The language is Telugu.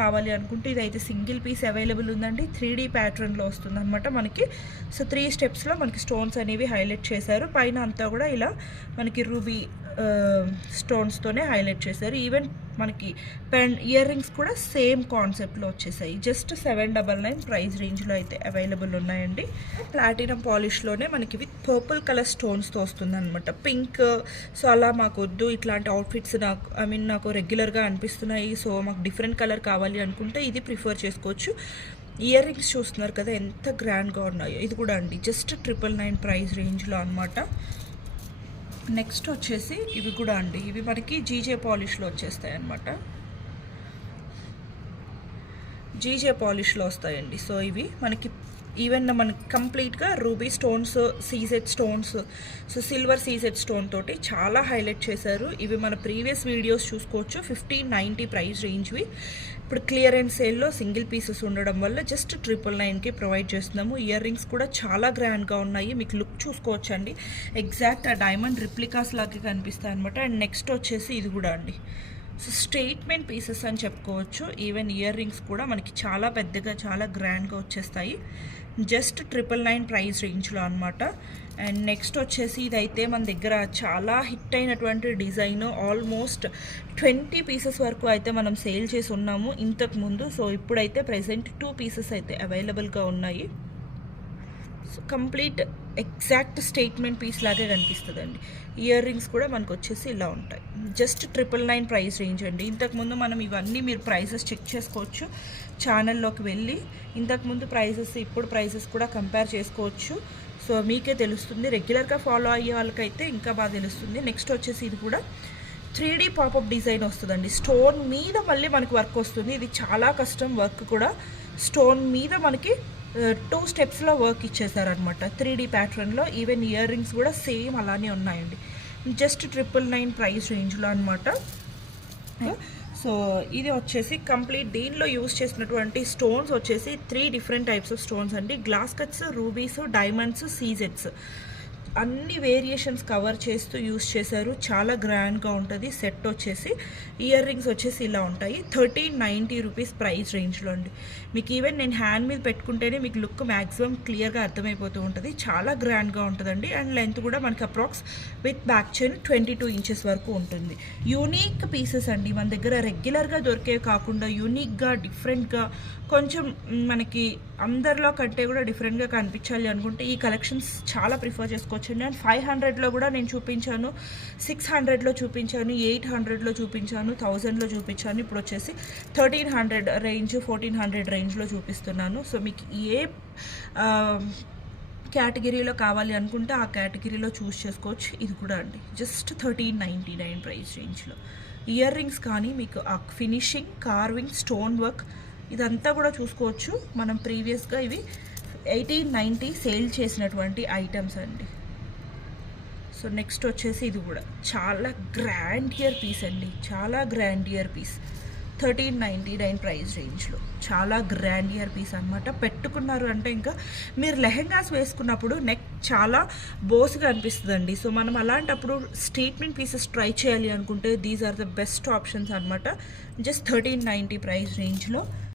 కావాలి అనుకుంటే ఇదైతే సింగిల్ పీస్ అవైలబుల్ ఉందండి. 3D ప్యాటర్న్లో వస్తుంది అనమాట మనకి. సో 3 స్టెప్స్లో మనకి స్టోన్స్ అనేవి హైలైట్ చేశారు. పైన అంతా కూడా ఇలా మనకి రూబీ స్టోన్స్తోనే హైలైట్ చేశారు. ఈవెన్ మనకి ఇయర్ రింగ్స్ కూడా సేమ్ కాన్సెప్ట్లో వచ్చేసాయి. జస్ట్ 799 ప్రైస్ రేంజ్లో అయితే అవైలబుల్ ఉన్నాయండి. ప్లాటినం పాలిష్లోనే మనకి విత్ పర్పుల్ కలర్ స్టోన్స్తో వస్తుంది అనమాట. పింక్ సో అలా మాకు వద్దు, ఇట్లాంటి అవుట్ఫిట్స్ నాకు రెగ్యులర్గా అనిపిస్తున్నాయి, సో మాకు డిఫరెంట్ కలర్ కావాలి అనుకుంటే ఇది ప్రిఫర్ చేసుకోవచ్చు. ఇయర్ రింగ్స్ చూస్తున్నారు కదా ఎంత గ్రాండ్గా ఉన్నాయో. ఇది కూడా అండి జస్ట్ 999 ప్రైస్ రేంజ్లో అనమాట. నెక్స్ట్ వచ్చేసి ఇవి కూడా అండి, ఇవి మనకి జీజే పాలిష్లో వచ్చేస్తాయి అన్నమాట. జీజే పాలిష్లో వస్తాయండి. సో ఇవి మనకి ఈవెన్ మనకి కంప్లీట్గా ruby stones, CZ stones, so silver CZ stone తోటి చాలా హైలైట్ చేశారు. ఇవి మన ప్రీవియస్ వీడియోస్ చూసుకోవచ్చు. 1590 ప్రైస్ రేంజ్వి. ఇప్పుడు క్లియరెన్స్ సేల్లో సింగిల్ పీసెస్ ఉండడం వల్ల జస్ట్ 999కి ప్రొవైడ్ చేస్తున్నాము. ఇయర్ రింగ్స్ కూడా చాలా గ్రాండ్గా ఉన్నాయి. మీకు లుక్ చూసుకోవచ్చు అండి, ఎగ్జాక్ట్ ఆ డైమండ్ రిప్లికాస్ లాగే కనిపిస్తాయి అనమాట. అండ్ నెక్స్ట్ వచ్చేసి ఇది కూడా అండి, సో స్టేట్మెంట్ పీసెస్ అని చెప్పుకోవచ్చు. ఈవెన్ ఇయర్ రింగ్స్ కూడా మనకి చాలా పెద్దగా చాలా గ్రాండ్గా వచ్చేస్తాయి. జస్ట్ 999 ప్రైస్ రేంజ్లో అనమాట. అండ్ నెక్స్ట్ వచ్చేసి ఇదైతే మన దగ్గర చాలా హిట్ అయినటువంటి డిజైన్. ఆల్మోస్ట్ 20 పీసెస్ వరకు అయితే మనం సేల్ చేసి ఉన్నాము ఇంతకుముందు. సో ఇప్పుడైతే ప్రెసెంట్ 2 పీసెస్ అయితే అవైలబుల్గా ఉన్నాయి. So complete exact statement piece లాగే కనిపిస్తుందండి. ఇయర్ రింగ్స్ కూడా మనకు వచ్చేసి ఇలా ఉంటాయి. జస్ట్ 999 ప్రైస్ రేంజ్ అండి. ఇంతకుముందు మనం ఇవన్నీ మీరు ప్రైసెస్ చెక్ చేసుకోవచ్చు ఛానల్లోకి వెళ్ళి. ఇంతకుముందు ప్రైసెస్ ఇప్పుడు ప్రైసెస్ కూడా కంపేర్ చేసుకోవచ్చు. సో మీకే తెలుస్తుంది. రెగ్యులర్గా ఫాలో అయ్యే వాళ్ళకైతే ఇంకా బాగా తెలుస్తుంది. నెక్స్ట్ వచ్చేసి ఇది కూడా 3D పాపప్ డిజైన్ వస్తుందండి. స్టోన్ మీద మళ్ళీ మనకి వర్క్ వస్తుంది. ఇది చాలా కష్టం వర్క్ కూడా. స్టోన్ మీద మనకి 2 స్టెప్స్లో వర్క్ ఇచ్చేసారనమాట 3D ప్యాటర్న్లో. ఈవెన్ ఇయర్ రింగ్స్ కూడా సేమ్ అలానే ఉన్నాయండి. జస్ట్ 999 ప్రైస్ రేంజ్లో అనమాట. సో ఇది వచ్చేసి కంప్లీట్ దీనిలో యూస్ చేసినటువంటి స్టోన్స్ వచ్చేసి 3 డిఫరెంట్ టైప్స్ ఆఫ్ స్టోన్స్ అండి. గ్లాస్ కట్స్, రూబీస్, డైమండ్స్, సీజెడ్స్ అన్ని వేరియేషన్స్ కవర్ చేస్తూ యూస్ చేశారు. చాలా గ్రాండ్గా ఉంటుంది. సెట్ వచ్చేసి ఇయర్ రింగ్స్ వచ్చేసి ఇలా ఉంటాయి. 1390 రూపీస్ ప్రైస్ రేంజ్లో అండి. మీకు ఈవెన్ నేను హ్యాండ్ మీద పెట్టుకుంటేనే మీకు లుక్ మ్యాక్సిమం క్లియర్గా అర్థమైపోతూ ఉంటుంది. చాలా గ్రాండ్గా ఉంటుందండి. అండ్ లెంత్ కూడా మనకి approx with back chain 22 inches వరకు ఉంటుంది. యూనిక్ పీసెస్ అండి. మన దగ్గర రెగ్యులర్గా దొరికేవి కాకుండా యూనిక్గా డిఫరెంట్గా కొంచెం మనకి అందరిలో కంటే కూడా డిఫరెంట్గా కనిపించాలి అనుకుంటే ఈ కలెక్షన్స్ చాలా ప్రిఫర్ చేసుకోవచ్చు. అండ్ 500లో కూడా నేను చూపించాను, 600లో చూపించాను, 800లో చూపించాను, 1000లో చూపించాను. ఇప్పుడు వచ్చేసి 1300 రేంజ్, 1400 రేంజ్లో చూపిస్తున్నాను. సో మీకు ఏ కేటగిరీలో కావాలి అనుకుంటే ఆ కేటగిరీలో చూస్ చేసుకోవచ్చు. ఇది కూడా అండి జస్ట్ 1399 ప్రైస్ రేంజ్లో. ఇయర్ రింగ్స్ కానీ మీకు ఆ ఫినిషింగ్, కార్వింగ్, స్టోన్ వర్క్ ఇదంతా కూడా చూసుకోవచ్చు. మనం ప్రీవియస్గా ఇవి 1890 సేల్ చేసినటువంటి ఐటమ్స్ అండి. సో నెక్స్ట్ వచ్చేసి ఇది కూడా చాలా గ్రాండ్ ఇయర్ పీస్ అండి. చాలా గ్రాండ్ ఇయర్ పీస్ 1399 ప్రైస్ రేంజ్లో. చాలా గ్రాండ్ ఇయర్ పీస్ అనమాట. పెట్టుకున్నారు అంటే ఇంకా మీరు లెహెంగాస్ వేసుకున్నప్పుడు నెక్ చాలా బోస్గా అనిపిస్తుందండి. సో మనం అలాంటప్పుడు స్టేట్మెంట్ పీసెస్ ట్రై చేయాలి అనుకుంటే these are the best options అనమాట. జస్ట్ 1390 ప్రైస్ రేంజ్లో.